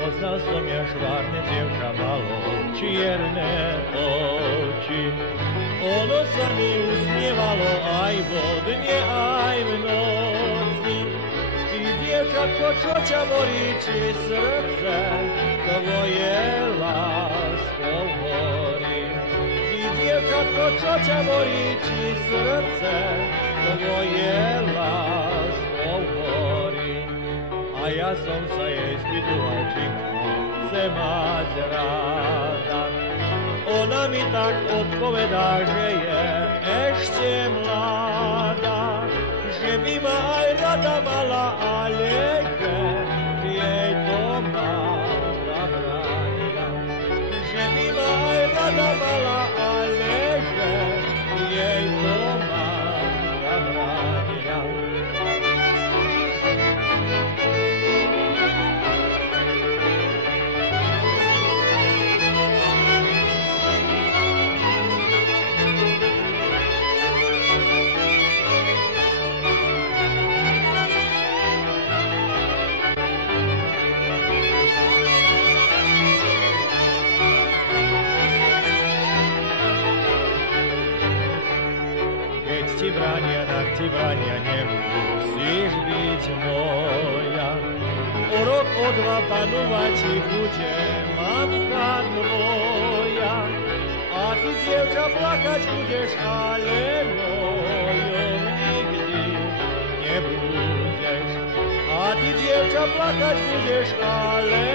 Poznal som ja švárne dievča malo, čierne oči. Ono sa mi usmievalo aj vo dne, aj v noci. Ty, dievčatko, čo ťa morí, či srdce tvoje láskou horí. Ty, dievčatko, čo ťa morí, či srdce tvoje láskou horí. A ja som sa jej spýtoval, či ma chce mať ráda. Ona mi tak odpovedá, že je ešte mladá, že by ma aj rada mala, ale že jej to mám zabránila. Že by ma aj rada mala, ale že jej to mám zabránila. Ti bránia, tak ti bránia, nemusíš byť moja. O rok, o dva panovať ti bude matka tvoja. A ty, dievča, plakať budeš, ale mojou nikdy nebudeš. A ty, dievča, plakať budeš, ale